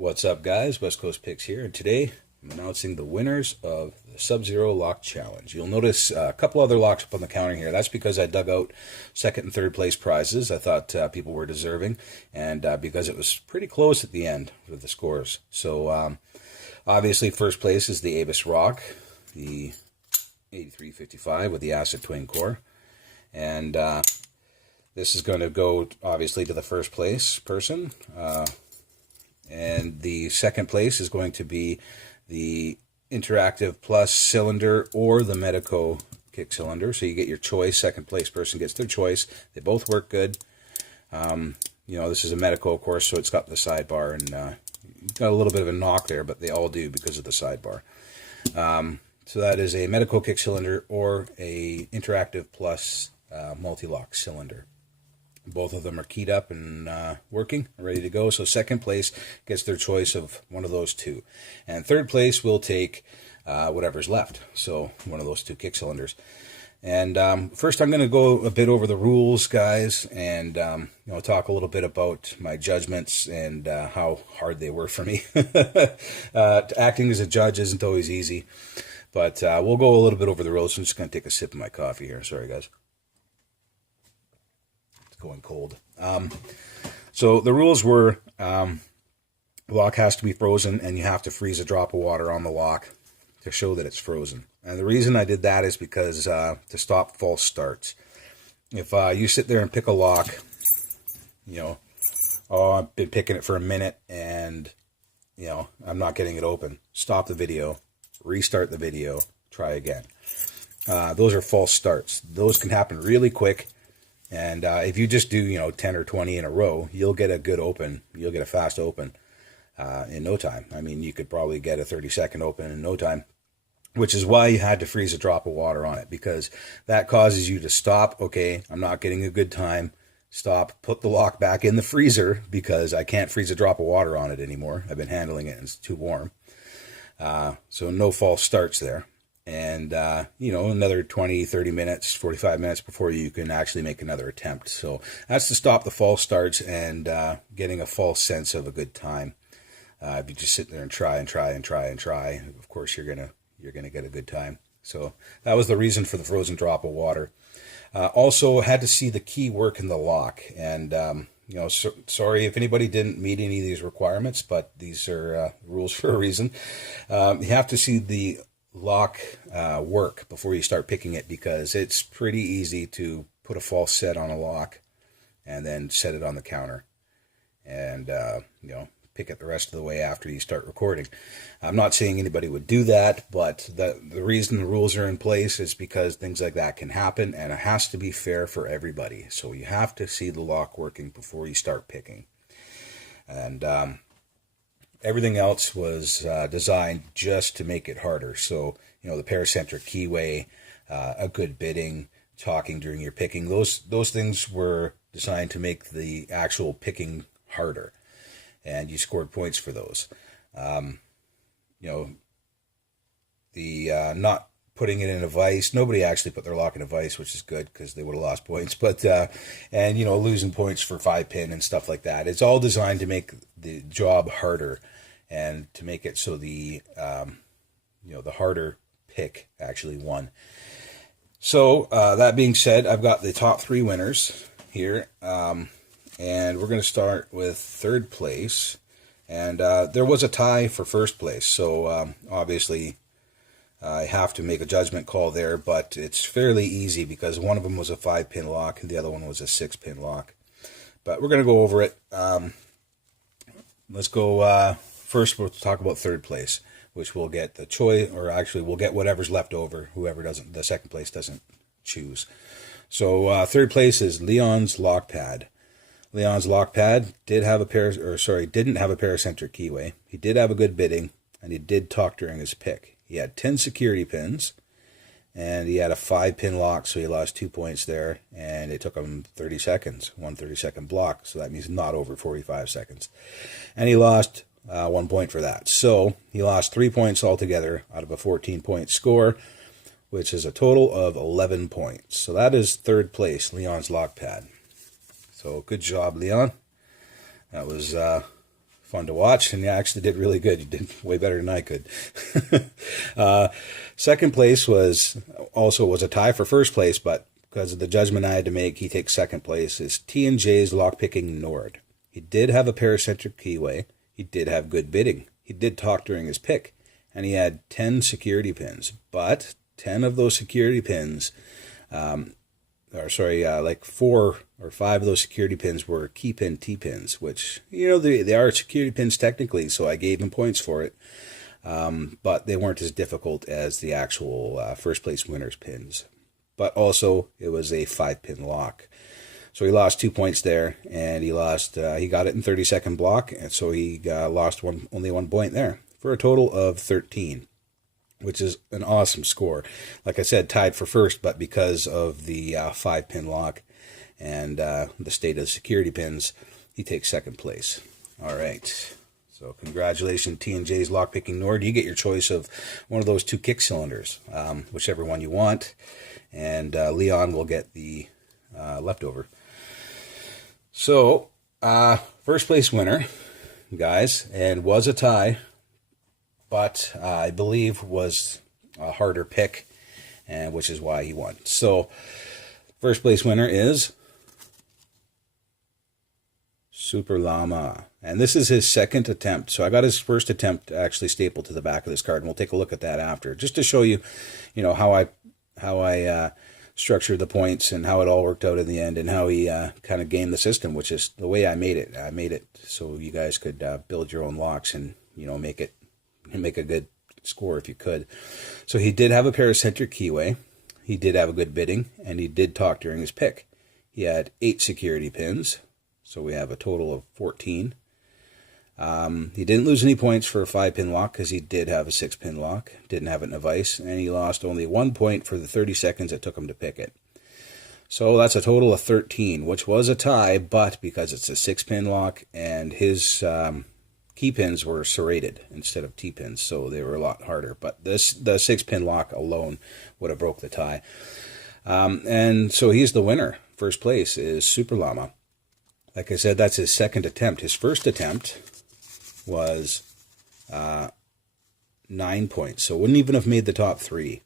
What's up, guys? West Coast Picks here, and today I'm announcing the winners of the Sub-Zero Lock Challenge. You'll notice a couple other locks up on the counter here. That's because I dug out second and third place prizes. I thought people were deserving, and because it was pretty close at the end with the scores. So obviously, first place is the Avis Rock, the 8355 with the acid twin core, and this is going to go obviously to the first place person. And the second place is going to be the Interactive Plus cylinder or the Medico kick cylinder. So you get your choice. Second place person gets their choice. They both work good. This is a Medico, of course, so it's got the sidebar and got a little bit of a knock there, but they all do because of the sidebar. So that is a Medico kick cylinder or a Interactive Plus multi-lock cylinder. Both of them are keyed up and working, ready to go. So second place gets their choice of one of those two. And third place will take whatever's left. So one of those two kick cylinders. And first I'm going to go a bit over the rules, guys, and talk a little bit about my judgments and how hard they were for me. Acting as a judge isn't always easy. But we'll go a little bit over the rules. I'm just going to take a sip of my coffee here. Sorry, guys. Going cold. So the rules were the lock has to be frozen and you have to freeze a drop of water on the lock to show that it's frozen. And the reason I did that is because to stop false starts. If you sit there and pick a lock, I've been picking it for a minute and I'm not getting it open. Stop the video, restart the video, try again. Those are false starts. Those can happen really quick. And if you just do, 10 or 20 in a row, you'll get a good open. You'll get a fast open in no time. I mean, you could probably get a 30-second open in no time, which is why you had to freeze a drop of water on it, because that causes you to stop. Okay, I'm not getting a good time. Stop, put the lock back in the freezer because I can't freeze a drop of water on it anymore. I've been handling it and it's too warm. So no false starts there. And, another 20, 30 minutes, 45 minutes before you can actually make another attempt. So that's to stop the false starts and getting a false sense of a good time. If you just sit there and try, of course you're gonna get a good time. So that was the reason for the frozen drop of water. Also had to see the key work in the lock. And, sorry if anybody didn't meet any of these requirements, but these are rules for a reason. You have to see the lock work before you start picking it, because it's pretty easy to put a false set on a lock and then set it on the counter and pick it the rest of the way after you start recording. I'm not saying anybody would do that, but the reason the rules are in place is because things like that can happen, and it has to be fair for everybody. So you have to see the lock working before you start picking. And everything else was designed just to make it harder. So, the paracentric keyway, a good bidding, talking during your picking, those things were designed to make the actual picking harder. And you scored points for those. Not putting it in a vise. Nobody actually put their lock in a vise, which is good because they would have lost points. But losing points for 5-pin and stuff like that. It's all designed to make the job harder and to make it so the harder pick actually won. So that being said, I've got the top 3 winners here, and we're going to start with third place. And there was a tie for first place, so obviously I have to make a judgment call there, but it's fairly easy because one of them was a 5-pin lock and the other one was a 6-pin lock. But we're going to go over it. Let's go first. We'll talk about third place, which will get the choice, or actually we'll get whatever's left over. Whoever doesn't, the second place doesn't choose. So third place is Leon's Lock Pad. Leon's Lock Pad didn't have a paracentric keyway. He did have a good bidding, and he did talk during his pick. He had 10 security pins, and he had a 5-pin lock, so he lost 2 points there, and it took him 30 seconds, 1 30-second block, so that means not over 45 seconds. And he lost 1 point for that. So he lost 3 points altogether out of a 14-point score, which is a total of 11 points. So that is third place, Leon's Lock Pad. So good job, Leon. That was fun to watch, and you actually did really good. You did way better than I could. Second place was a tie for first place, but because of the judgment I had to make, he takes second place, is T&J's Lockpicking Nord. He did have a paracentric keyway. He did have good bidding. He did talk during his pick, and he had 10 security pins, but 10 of those security pins, like 4 or 5 of those security pins were key pin T-pins, which, they are security pins technically, so I gave him points for it. But they weren't as difficult as the actual first place winner's pins. But also, it was a 5-pin lock. So he lost 2 points there, and he got it in 30-second block, and so he lost only 1 point there, for a total of 13, which is an awesome score. Like I said, tied for first, but because of the 5-pin lock and the state of the security pins, he takes second place. All right. So congratulations, T&J's Lockpicking Nord. You get your choice of one of those 2 kick cylinders, whichever one you want, and Leon will get the leftover. So, first place winner, guys, and was a tie, but I believe was a harder pick, and which is why he won. So, first place winner is Super Llama, and this is his second attempt. So I got his first attempt actually stapled to the back of this card, and we'll take a look at that after, just to show you, how I structured the points and how it all worked out in the end, and how he kind of gamed the system, which is the way I made it. I made it so you guys could build your own locks and make a good score if you could. So he did have a paracentric keyway, he did have a good bidding, and he did talk during his pick. He had 8 security pins, so we have a total of 14. He didn't lose any points for a 5-pin lock because he did have a 6-pin lock, didn't have it in a vise, and he lost only 1 point for the 30 seconds it took him to pick it. So that's a total of 13, which was a tie, but because it's a 6-pin lock and his key pins were serrated instead of T-pins, so they were a lot harder. But the 6-pin lock alone would have broke the tie. And so he's the winner. First place is Super Llama. Like I said, that's his second attempt. His first attempt was 9 points, so wouldn't even have made the top 3.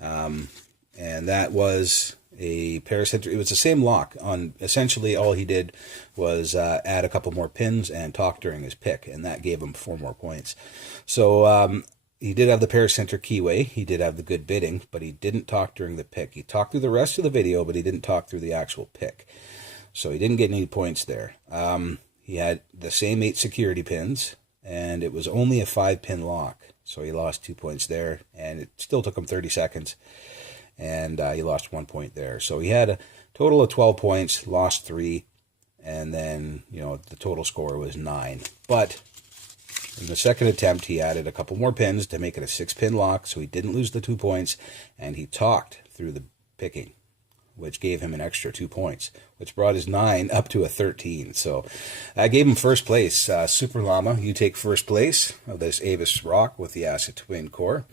And that was a paracentric. It was the same lock. On essentially all he did was add a couple more pins and talk during his pick, and that gave him 4 more points. So he did have the paracentric keyway. He did have the good bidding, but he didn't talk during the pick. He talked through the rest of the video, but he didn't talk through the actual pick. So he didn't get any points there. He had the same 8 security pins, and it was only a 5-pin lock. So he lost 2 points there, and it still took him 30 seconds, and he lost 1 point there. So he had a total of 12 points, lost 3, and then, the total score was 9. But in the second attempt, he added a couple more pins to make it a 6-pin lock, so he didn't lose the 2 points, and he talked through the picking, which gave him an extra 2 points, which brought his 9 up to a 13. So I gave him first place. Super Llama, you take first place of this Avis Rock with the Acid Twin core.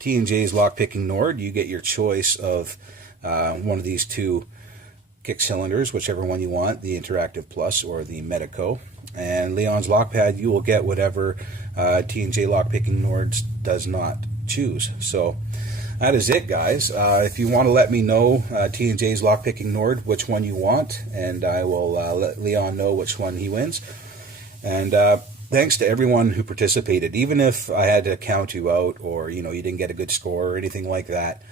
T&J's Lockpicking Nord, you get your choice of one of these 2 kick cylinders, whichever one you want, the Interactive Plus or the Medico. And Leon's Lockpad, you will get whatever T&J Lockpicking Nord does not choose. So that is it, guys. If you want to let me know, T&J's Lockpicking Nord, which one you want, and I will let Leon know which one he wins. And thanks to everyone who participated. Even if I had to count you out, or you didn't get a good score or anything like that,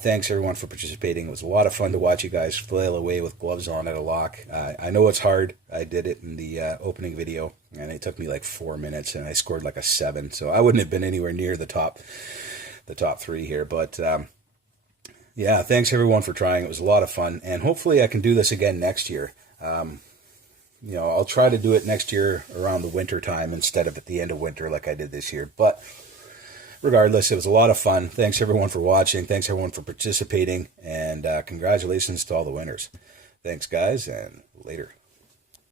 thanks everyone for participating. It was a lot of fun to watch you guys flail away with gloves on at a lock. I know it's hard. I did it in the opening video, and it took me like 4 minutes, and I scored like a 7, so I wouldn't have been anywhere near the top 3 here. But yeah, thanks everyone for trying. It was a lot of fun, and hopefully I can do this again next year. I'll try to do it next year around the winter time instead of at the end of winter like I did this year. But regardless, it was a lot of fun. Thanks everyone for watching. Thanks everyone for participating, and congratulations to all the winners. Thanks guys, and later.